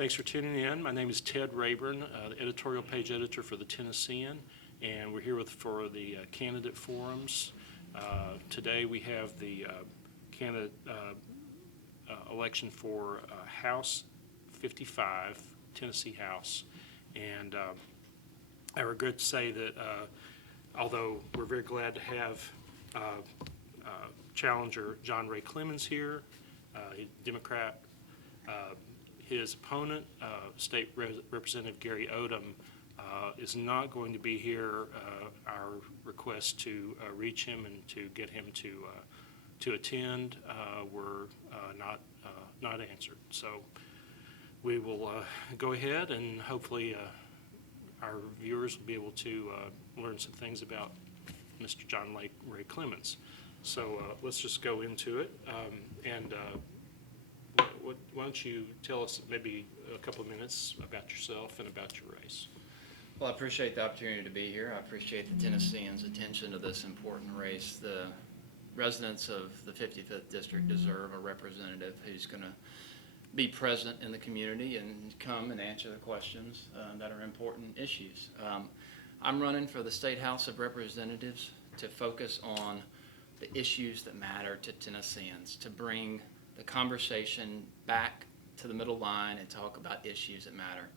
Thanks for tuning in. My name is Ted Rayburn, the editorial page editor for the Tennessean, and we're here for the candidate forums. Today we have the candidate election for House 55, Tennessee House. And I regret to say that although we're very glad to have challenger John Ray Clemmons here, Democrat, his opponent, State Representative Gary Odom, is not going to be here. Our request to reach him and to get him to attend were not answered. So we will go ahead, and hopefully our viewers will be able to learn some things about Mr. John Ray Clemmons. So let's just go into it. Why don't you tell us maybe a couple of minutes about yourself and about your race? Well, I appreciate the opportunity to be here. I appreciate the Tennesseans' attention to this important race. The residents of the 55th District deserve a representative who's going to be present in the community and come and answer the questions that are important issues. I'm running for the State House of Representatives to focus on the issues that matter to Tennesseans, to bring the conversation back to the middle line and talk about issues that matter.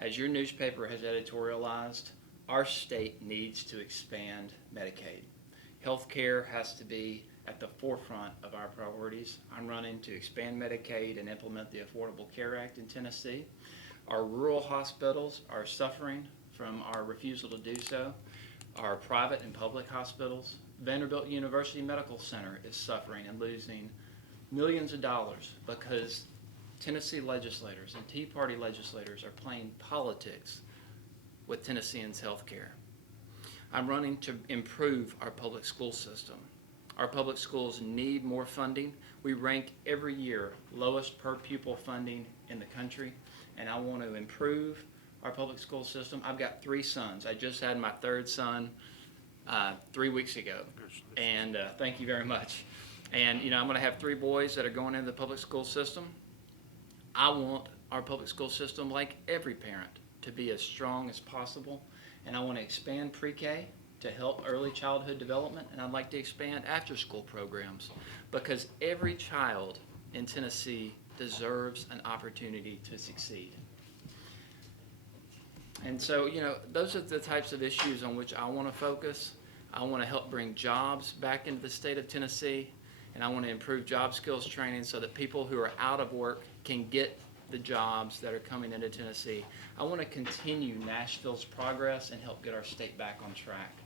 As your newspaper has editorialized, our state needs to expand Medicaid. Healthcare has to be at the forefront of our priorities. I'm running to expand Medicaid and implement the Affordable Care Act in Tennessee. Our rural hospitals are suffering from our refusal to do so. Our private and public hospitals, Vanderbilt University Medical Center is suffering and losing millions of dollars because Tennessee legislators and Tea Party legislators are playing politics with Tennesseans' health care. I'm running to improve our public school system. Our public schools need more funding. We rank every year lowest per pupil funding in the country, and I want to improve our public school system. I've got 3 sons. I just had my 3rd son 3 weeks ago, and thank you very much. And I'm going to have 3 boys that are going into the public school system. I want our public school system, like every parent, to be as strong as possible, and I want to expand pre-K to help early childhood development, and I'd like to expand after-school programs because every child in Tennessee deserves an opportunity to succeed. And so, those are the types of issues on which I want to focus. I want to help bring jobs back into the state of Tennessee, and I want to improve job skills training so that people who are out of work can get the jobs that are coming into Tennessee. I want to continue Nashville's progress and help get our state back on track.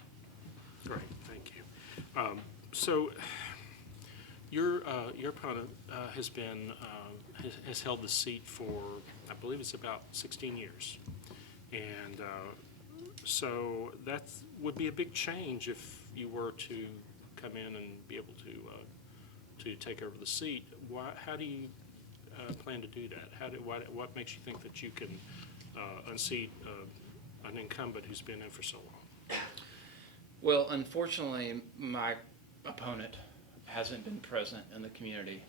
Great, thank you. So your opponent has held the seat for, I believe it's about 16 years. And so that would be a big change if you were to come in and be able to take over the seat. How do you plan to do that? What makes you think that you can unseat an incumbent who's been in for so long? Well, unfortunately, my opponent hasn't been present in the community.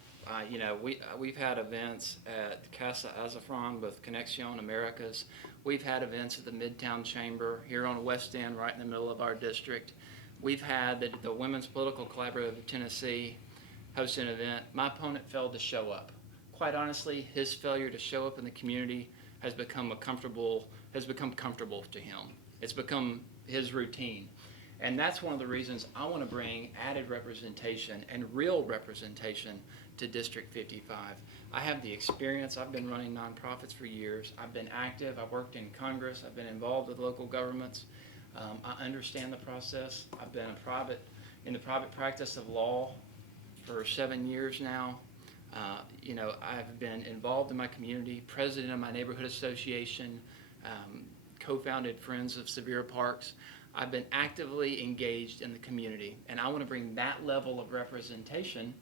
We've had events at Casa Azafran with Tennessean Americas. We've had events at the Midtown Chamber here on West End, right in the middle of our district. We've had the Women's Political Collaborative of Tennessee host an event. My opponent failed to show up. Quite honestly, his failure to show up in the community has become comfortable to him. It's become his routine. And that's one of the reasons I want to bring added representation and real representation to District 55. I have the experience. I've been running nonprofits for years. I've been active. I've worked in Congress. I've been involved with local governments. I understand the process. I've been in the private practice of law for 7 years now. I've been involved in my community, president of my neighborhood association, co-founded Friends of Sevier Parks. I've been actively engaged in the community, and I want to bring that level of representation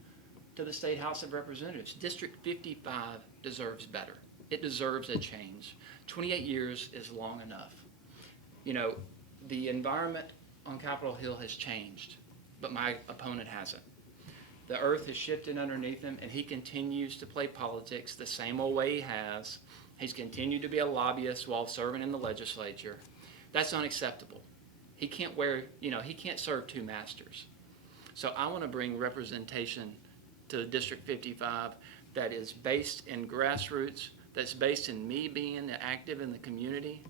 to the State House of Representatives. District 55 deserves better. It deserves a change. 28 years is long enough. The environment on Capitol Hill has changed, but my opponent hasn't. The earth has shifted underneath him, and he continues to play politics the same old way he has, He's continued to be a lobbyist while serving in the legislature. That's unacceptable. He can't he can't serve two masters. So I want to bring representation to District 55 that is based in grassroots, that's based in me being active in the community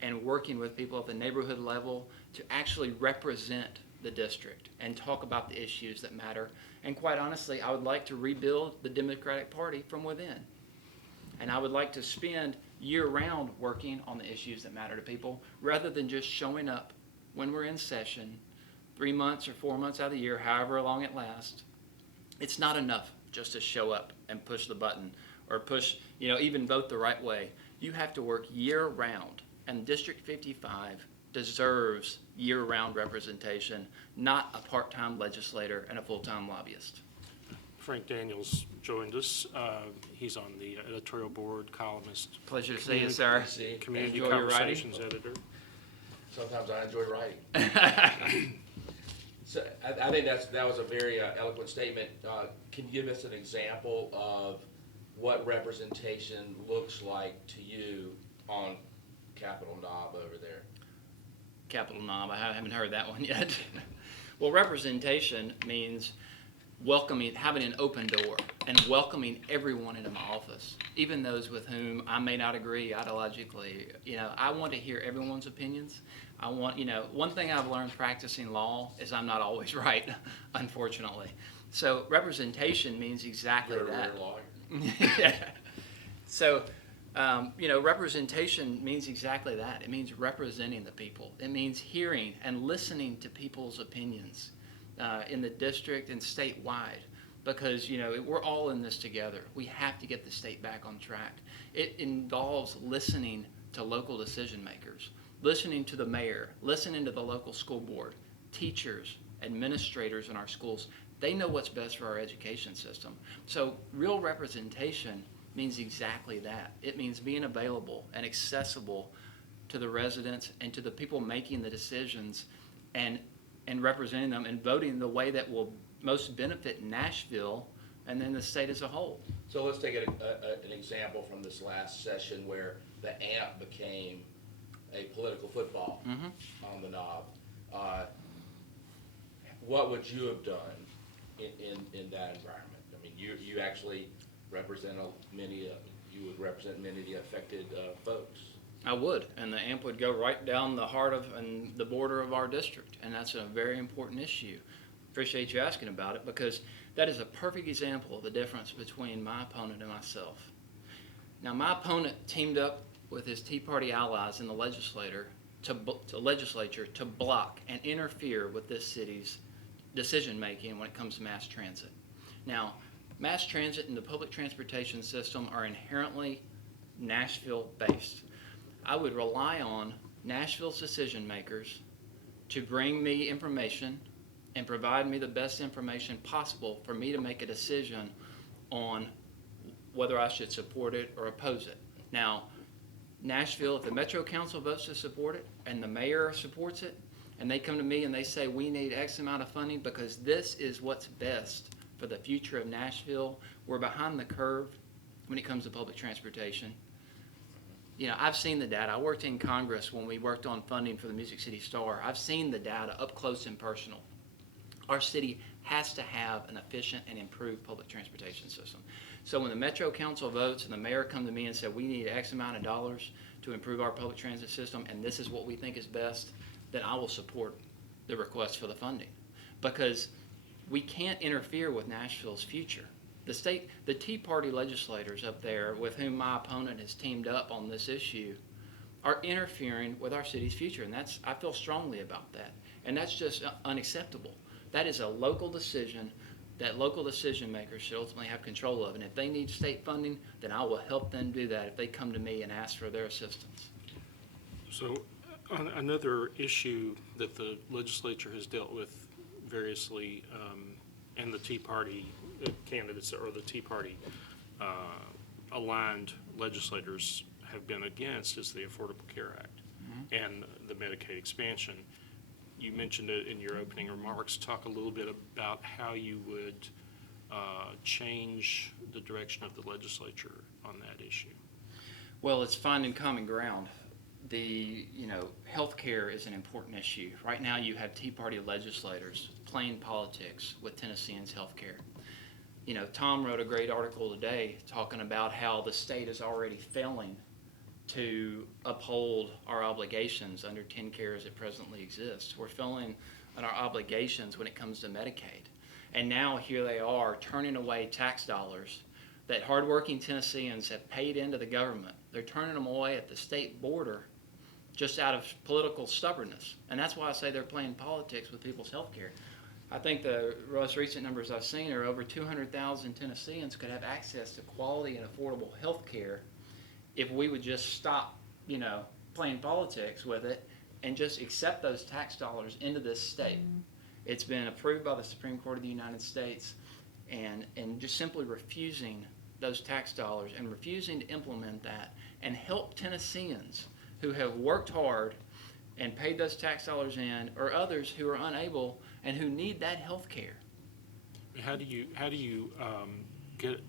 and working with people at the neighborhood level to actually represent the district and talk about the issues that matter. And quite honestly, I would like to rebuild the Democratic Party from within. And I would like to spend year-round working on the issues that matter to people rather than just showing up when we're in session 3 months or 4 months out of the year, however long it lasts. It's not enough just to show up and push the button or push, even vote the right way. You have to work year-round. And District 55 deserves year-round representation, not a part-time legislator and a full-time lobbyist. Frank Daniels joined us. He's on the editorial board, columnist. Pleasure to see you, sir. Community Enjoy your writing? Conversations editor. Sometimes I enjoy writing. So I think that was a very eloquent statement. Can you give us an example of what representation looks like to you on Capitol Knob over there? Capitol Knob, I haven't heard that one yet. Well, representation means welcoming, having an open door, and welcoming everyone into my office, even those with whom I may not agree ideologically. I want to hear everyone's opinions. I want, one thing I've learned practicing law is I'm not always right, unfortunately. So representation means exactly You're a that. real lawyer. Yeah. So, representation means exactly that. It means representing the people. It means hearing and listening to people's opinions in the district and statewide, because we're all in this together. We have to get the state back on track. It involves listening to local decision makers, listening to the mayor, listening to the local school board, teachers, administrators in our schools. They know what's best for our education system. So real representation means exactly that. It means being available and accessible to the residents and to the people making the decisions, and representing them and voting the way that will most benefit Nashville and then the state as a whole. So let's take an example from this last session where the AMP became a political football on the Knob. What would you have done in that environment? I mean, you actually represent you would represent many of the affected folks. I would, and the AMP would go right down the heart of and the border of our district, and that's a very important issue. Appreciate you asking about it, because that is a perfect example of the difference between my opponent and myself. Now, my opponent teamed up with his Tea Party allies in the legislature to block and interfere with this city's decision-making when it comes to mass transit. Now, mass transit and the public transportation system are inherently Nashville-based. I would rely on Nashville's decision makers to bring me information and provide me the best information possible for me to make a decision on whether I should support it or oppose it. Now, Nashville, if the Metro Council votes to support it and the mayor supports it, and they come to me and they say we need X amount of funding because this is what's best for the future of Nashville, we're behind the curve when it comes to public transportation. I've seen the data. I worked in Congress when we worked on funding for the Music City Star. I've seen the data up close and personal. Our city has to have an efficient and improved public transportation system. So when the Metro Council votes and the mayor come to me and said we need X amount of dollars to improve our public transit system and this is what we think is best, then I will support the request for the funding, because we can't interfere with Nashville's future. The Tea Party legislators up there with whom my opponent has teamed up on this issue are interfering with our city's future, and I feel strongly about that. And that's just unacceptable. That is a local decision that local decision makers should ultimately have control of. And if they need state funding, then I will help them do that if they come to me and ask for their assistance. So another issue that the legislature has dealt with variously, and the Tea Party candidates or the Tea Party aligned legislators have been against is the Affordable Care Act and the Medicaid expansion. You mentioned it in your opening remarks. Talk a little bit about how you would change the direction of the legislature on that issue. Well, it's finding common ground. Healthcare is an important issue. Right now you have Tea Party legislators playing politics with Tennesseans' healthcare. Tom wrote a great article today talking about how the state is already failing to uphold our obligations under TennCare as it presently exists. We're failing on our obligations when it comes to Medicaid. And now here they are turning away tax dollars that hardworking Tennesseans have paid into the government. They're turning them away at the state border just out of political stubbornness. And that's why I say they're playing politics with people's health care. I think the most recent numbers I've seen are over 200,000 Tennesseans could have access to quality and affordable health care if we would just stop, playing politics with it and just accept those tax dollars into this state. It's been approved by the Supreme Court of the United States, and just simply refusing those tax dollars and refusing to implement that and help Tennesseans who have worked hard and paid those tax dollars in, or others who are unable and who need that health care. How do you get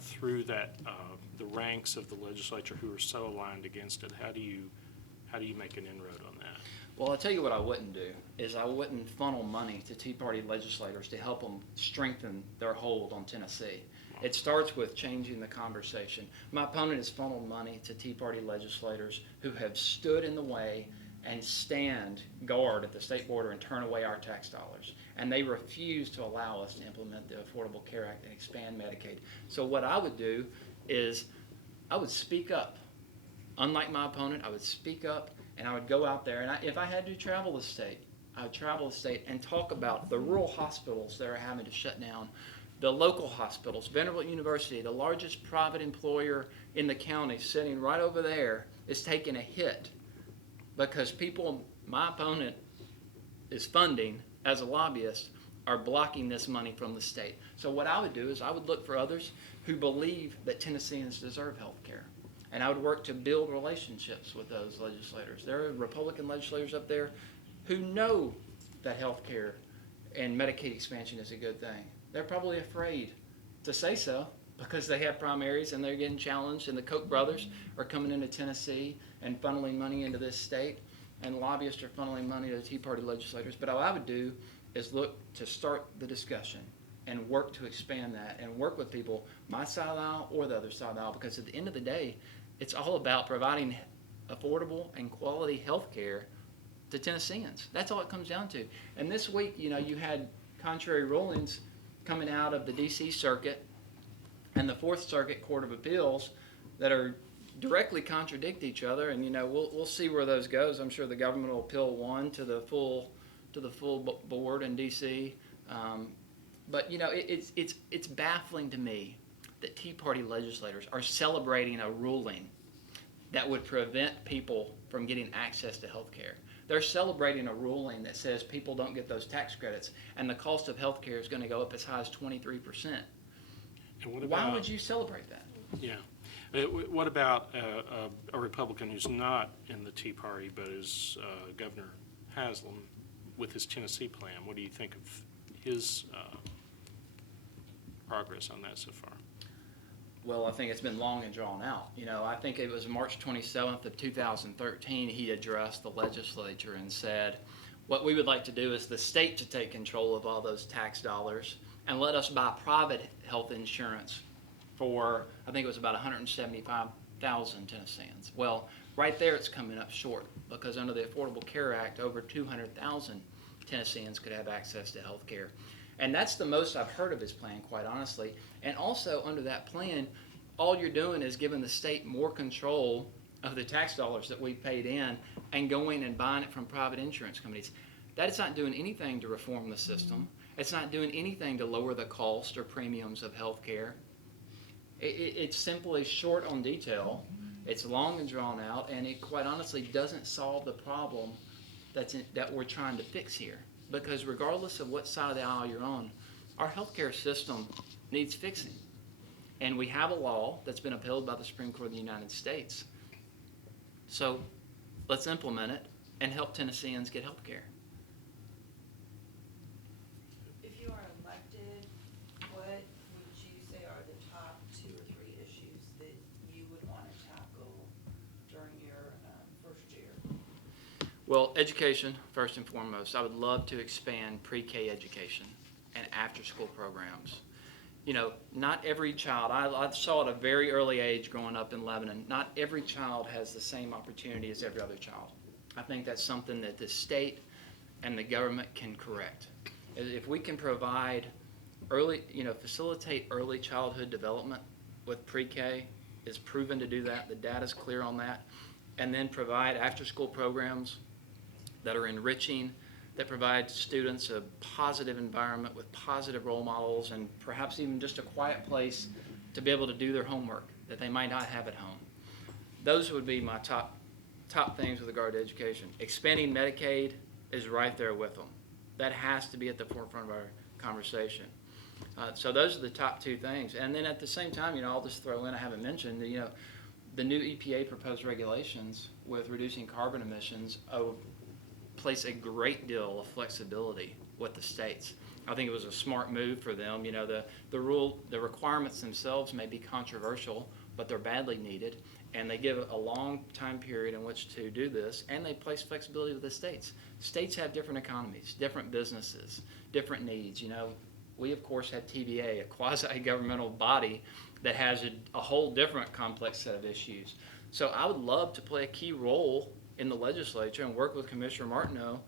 through that the ranks of the legislature who are so aligned against it? How do you make an inroad on that? Well, I'll tell you what I wouldn't do is I wouldn't funnel money to Tea Party legislators to help them strengthen their hold on Tennessee. It starts with changing the conversation. My opponent has funneled money to Tea Party legislators who have stood in the way and stand guard at the state border and turn away our tax dollars. And they refuse to allow us to implement the Affordable Care Act and expand Medicaid. So what I would do is I would speak up. Unlike my opponent, I would speak up and I would go out there, and if I had to travel the state, I would travel the state and talk about the rural hospitals that are having to shut down, the local hospitals. Vanderbilt University, the largest private employer in the county, sitting right over there, is taking a hit because people my opponent is funding as a lobbyist are blocking this money from the state. So what I would do is I would look for others who believe that Tennesseans deserve health care. And I would work to build relationships with those legislators. There are Republican legislators up there who know that health care and Medicaid expansion is a good thing. They're probably afraid to say so because they have primaries and they're getting challenged, and the Koch brothers are coming into Tennessee and funneling money into this state, and lobbyists are funneling money to the Tea Party legislators. But all I would do is look to start the discussion and work to expand that and work with people, my side of the aisle or the other side of the aisle, because at the end of the day, it's all about providing affordable and quality health care to Tennesseans. That's all it comes down to. And this week, you had contrary rulings coming out of the D.C. Circuit and the Fourth Circuit Court of Appeals that are directly contradict each other. And we'll see where those goes. I'm sure the government will appeal one to the full board in D.C. But it's baffling to me that Tea Party legislators are celebrating a ruling that would prevent people from getting access to health care. They're celebrating a ruling that says people don't get those tax credits, and the cost of health care is going to go up as high as 23%. And why would you celebrate that? Yeah. What about a Republican who's not in the Tea Party but is Governor Haslam with his Tennessee plan? What do you think of his progress on that so far? Well, I think it's been long and drawn out. I think it was March 27th of 2013 he addressed the legislature and said, what we would like to do is the state to take control of all those tax dollars and let us buy private health insurance for, I think it was about 175,000 Tennesseans. Well, right there it's coming up short because under the Affordable Care Act, over 200,000 Tennesseans could have access to health care. And that's the most I've heard of his plan, quite honestly. And also under that plan, all you're doing is giving the state more control of the tax dollars that we paid in and going and buying it from private insurance companies. That is not doing anything to reform the system. It's not doing anything to lower the cost or premiums of health care. It's simply short on detail. It's long and drawn out, and it quite honestly doesn't solve the problem that we're trying to fix here. Because regardless of what side of the aisle you're on, our healthcare system needs fixing. And we have a law that's been upheld by the Supreme Court of the United States. So let's implement it and help Tennesseans get health care. If you are elected, what would you say are the top 2 or 3 issues that you would want to tackle Well, education, first and foremost. I would love to expand pre-K education and after-school programs. You know, not every child, I saw at a very early age growing up in Lebanon, not every child has the same opportunity as every other child. I think that's something that the state and the government can correct. If we can provide facilitate early childhood development with pre-K, it's proven to do that, the data's clear on that, and then provide after-school programs that are enriching, that provide students a positive environment with positive role models and perhaps even just a quiet place to be able to do their homework that they might not have at home. Those would be my top things with regard to education. Expanding Medicaid is right there with them. That has to be at the forefront of our conversation. So those are the top two things. And then at the same time, I'll just throw in, I haven't mentioned, the new EPA proposed regulations with reducing carbon emissions place a great deal of flexibility with the states. I think it was a smart move for them. The requirements themselves may be controversial, but they're badly needed, and they give a long time period in which to do this, and they place flexibility with the states. States have different economies, different businesses, different needs. We of course have TVA, a quasi-governmental body that has a whole different complex set of issues. So I would love to play a key role in the legislature and work with Commissioner Martineau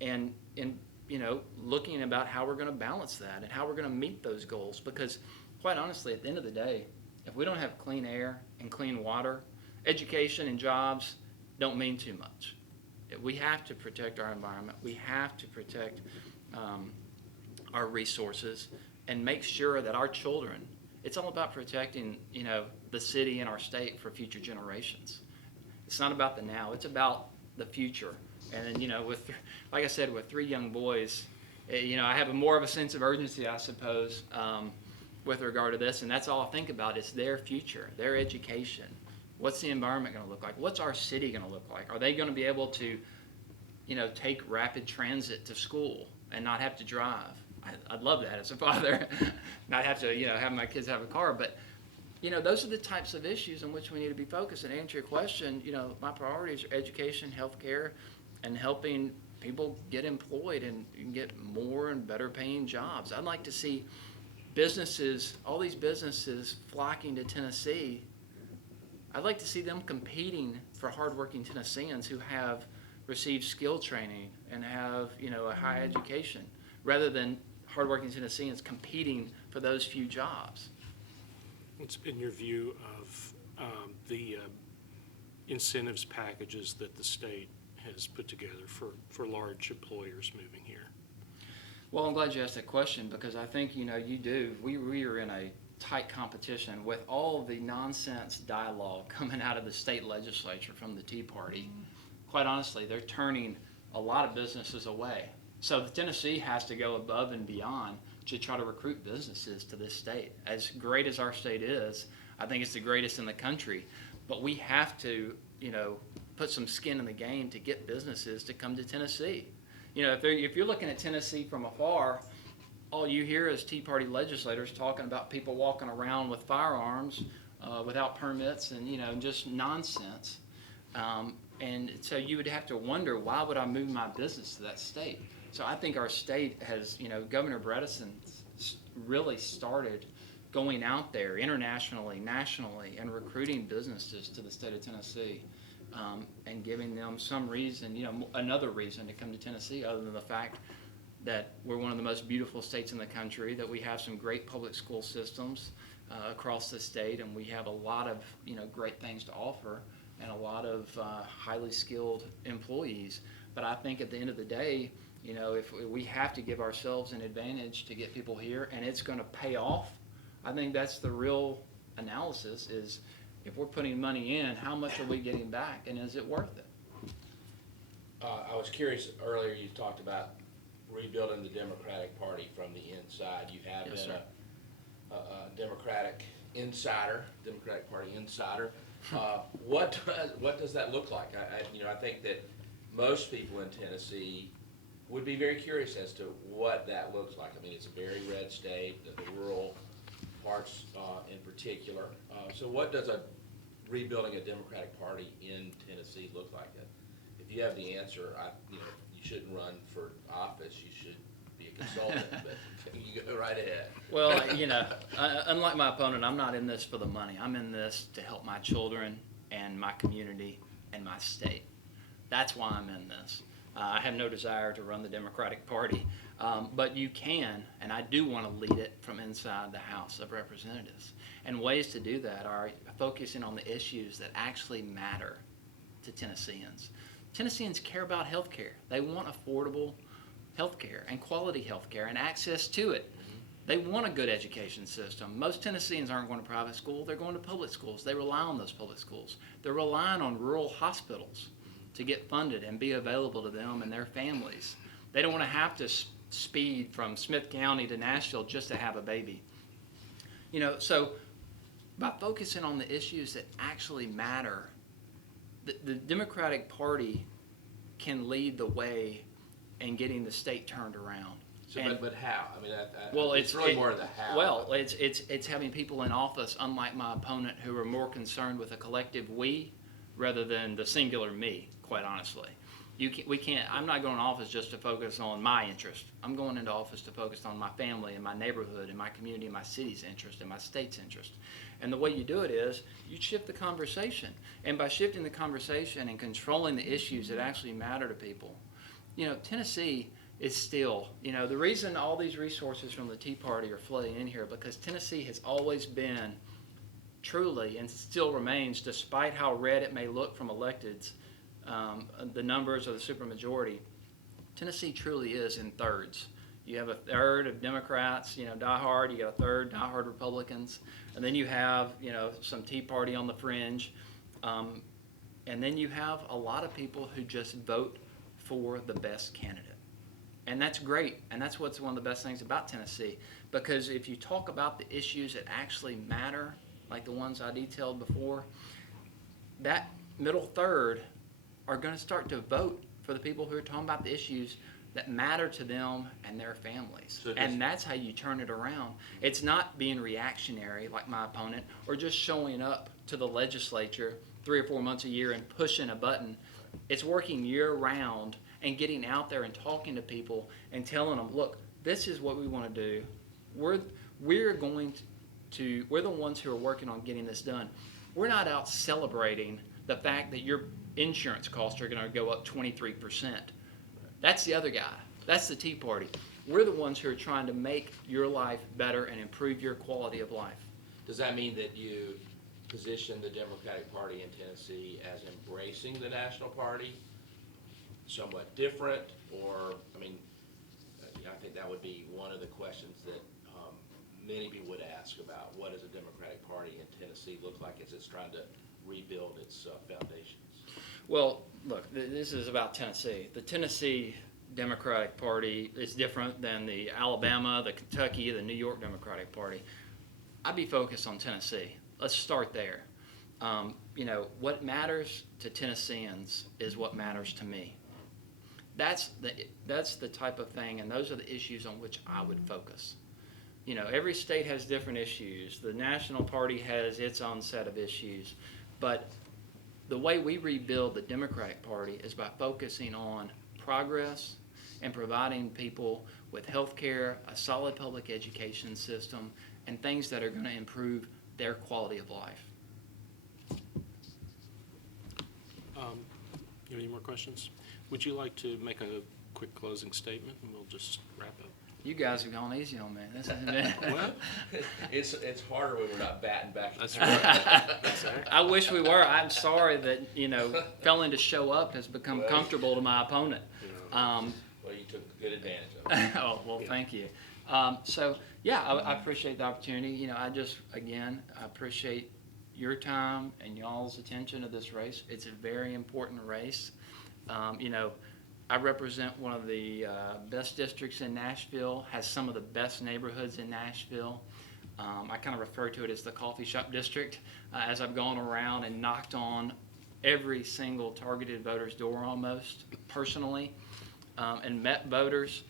and looking about how we're going to balance that and how we're going to meet those goals. Because quite honestly, at the end of the day, if we don't have clean air and clean water, education and jobs don't mean too much. We have to protect our environment. We have to protect our resources and make sure that our children, it's all about protecting, the city and our state for future generations. It's not about the now, it's about the future. And then, like I said, with 3 young boys, I have more of a sense of urgency, I suppose, with regard to this. And that's all I think about is their future, their education. What's the environment going to look like? What's our city going to look like? Are they going to be able to, take rapid transit to school and not have to drive? I'd love that as a father, not have to, have my kids have a car. But, those are the types of issues in which we need to be focused. And to answer your question, my priorities are education, healthcare, and helping people get employed and get more and better paying jobs. I'd like to see businesses, all these businesses flocking to Tennessee. I'd like to see them competing for hardworking Tennesseans who have received skill training and have, a high education, rather than hardworking Tennesseans competing for those few jobs. What's been your view of the incentives packages that the state has put together for large employers moving here? Well, I'm glad you asked that question, because I think, you do. We are in a tight competition with all the nonsense dialogue coming out of the state legislature from the Tea Party. Quite honestly, they're turning a lot of businesses away. So Tennessee has to go above and beyond to try to recruit businesses to this state. As great as our state is, I think it's the greatest in the country, but we have to, put some skin in the game to get businesses to come to Tennessee. If you're looking at Tennessee from afar, all you hear is Tea Party legislators talking about people walking around with firearms without permits and, just nonsense. And so you would have to wonder, why would I move my business to that state? So I think our state has, Governor Bredesen really started going out there internationally, nationally, and recruiting businesses to the state of Tennessee, and giving them some reason, another reason to come to Tennessee, other than the fact that we're one of the most beautiful states in the country, that we have some great public school systems across the state, and we have a lot of, great things to offer, and a lot of highly skilled employees. But I think at the end of the day, if we have to give ourselves an advantage to get people here, and it's going to pay off, I think that's the real analysis, is if we're putting money in, how much are we getting back, and is it worth it? I was curious, earlier you talked about rebuilding the Democratic Party from the inside. You have Yes, been sir. a Democratic Party insider. What does that look like? I think that most people in Tennessee would be very curious as to what that looks like. I mean, it's a very red state, the rural parts in particular. So what does rebuilding a Democratic Party in Tennessee look like? If you have the answer. You shouldn't run for office. You should be a consultant, but you go right ahead. Well, unlike my opponent, I'm not in this for the money. I'm in this to help my children and my community and my state. That's why I'm in this. I have no desire to run the Democratic Party, but you can, and I do want to lead it from inside the House of Representatives. And ways to do that are focusing on the issues that actually matter to Tennesseans. Tennesseans care about health care. They want affordable health care and quality health care and access to it. They want a good education system. Most Tennesseans aren't going to private school. They're going to public schools. They rely on those public schools. They're relying on rural hospitals to get funded and be available to them and their families. They don't want to have to speed from Smith County to Nashville just to have a baby. So by focusing on the issues that actually matter, the Democratic Party can lead the way in getting the state turned around. So, but how? I mean, Well, it's really more of the how. Well, it's having people in office, unlike my opponent, who are more concerned with a collective we rather than the singular me, quite honestly. I'm not going to office just to focus on my interest. I'm going into office to focus on my family and my neighborhood and my community and my city's interest and my state's interest. And the way you do it is you shift the conversation. And by shifting the conversation and controlling the issues that actually matter to people, Tennessee is still, the reason all these resources from the Tea Party are flooding in here, because Tennessee has always been truly and still remains, despite how red it may look from electeds, the numbers of the supermajority, Tennessee truly is in thirds. You have a third of Democrats, diehard. You got a third diehard Republicans, and then you have, some Tea Party on the fringe, and then you have a lot of people who just vote for the best candidate, and that's great. And that's what's one of the best things about Tennessee, because if you talk about the issues that actually matter, like the ones I detailed before, that middle third are going to start to vote for the people who are talking about the issues that matter to them and their families. And that's how you turn it around. It's not being reactionary like my opponent, or just showing up to the legislature 3 or 4 months a year and pushing a button. It's working year round and getting out there and talking to people and telling them, look, this is what we want to do. We're the ones who are working on getting this done. We're not out celebrating the fact that your insurance costs are going to go up 23%. That's the other guy. That's the Tea Party. We're the ones who are trying to make your life better and improve your quality of life. Does that mean that you position the Democratic Party in Tennessee as embracing the National Party, somewhat different, or, I think that would be one of the questions that many people would ask about. What does a Democratic Party in Tennessee look like as it's trying to rebuild its foundations? Well, look, this is about Tennessee. The Tennessee Democratic Party is different than the Alabama, the Kentucky, the New York Democratic Party. I'd be focused on Tennessee. Let's start there. What matters to Tennesseans is what matters to me. That's the type of thing, and those are the issues on which I would focus. Every state has different issues. The National Party has its own set of issues, but the way we rebuild the Democratic Party is by focusing on progress and providing people with health care, a solid public education system, and things that are going to improve their quality of life. You have any more questions? Would you like to make a quick closing statement, and we'll just wrap up? You guys have gone easy on me. This has been. Well, It's harder when we're not batting back. that's right. That's right. I wish we were. I'm sorry that failing to show up has become comfortable to my opponent. Well, you took good advantage of it. Oh, well, thank you. I appreciate the opportunity. I appreciate your time and y'all's attention to this race. It's a very important race. I represent one of the best districts in Nashville, has some of the best neighborhoods in Nashville. I kind of refer to it as the coffee shop district, as I've gone around and knocked on every single targeted voter's door almost personally, and met voters.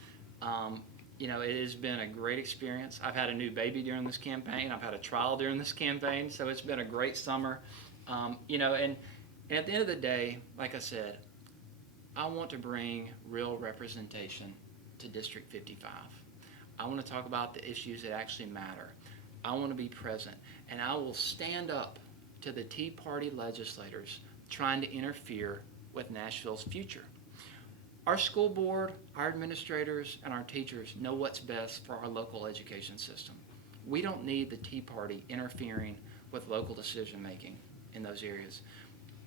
It has been a great experience. I've had a new baby during this campaign. I've had a trial during this campaign, so it's been a great summer. And at the end of the day, like I said, I want to bring real representation to District 55. I want to talk about the issues that actually matter. I want to be present, and I will stand up to the Tea Party legislators trying to interfere with Nashville's future. Our school board, our administrators, and our teachers know what's best for our local education system. We don't need the Tea Party interfering with local decision-making in those areas.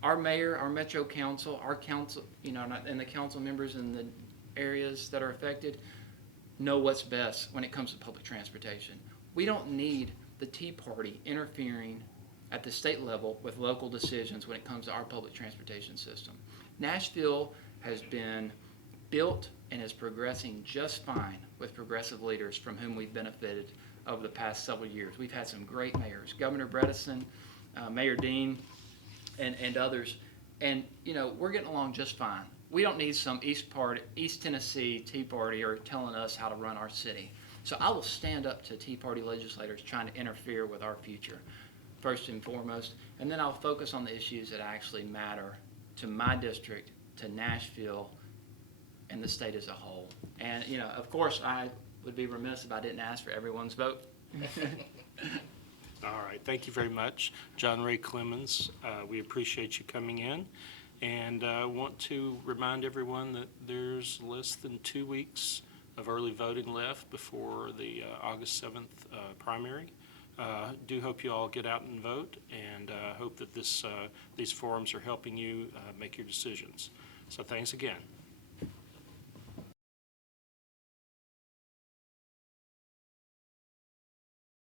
Our mayor, our metro council, our council, and the council members in the areas that are affected know what's best when it comes to public transportation. We don't need the Tea Party interfering at the state level with local decisions when it comes to our public transportation system. Nashville has been built and is progressing just fine with progressive leaders from whom we've benefited over the past several years. We've had some great mayors, Governor Bredesen, Mayor Dean, and others, and we're getting along just fine. We don't need some East Tennessee Tea Party or telling us how to run our city. So I will stand up to Tea Party legislators trying to interfere with our future, first and foremost, and then I'll focus on the issues that actually matter to my district, to Nashville, and the state as a whole. And, of course, I would be remiss if I didn't ask for everyone's vote. All right, thank you very much, John Ray Clemmons. We appreciate you coming in, and want to remind everyone that there's less than 2 weeks of early voting left before the August 7th primary. Do hope you all get out and vote, and hope that these forums are helping you make your decisions. So thanks again.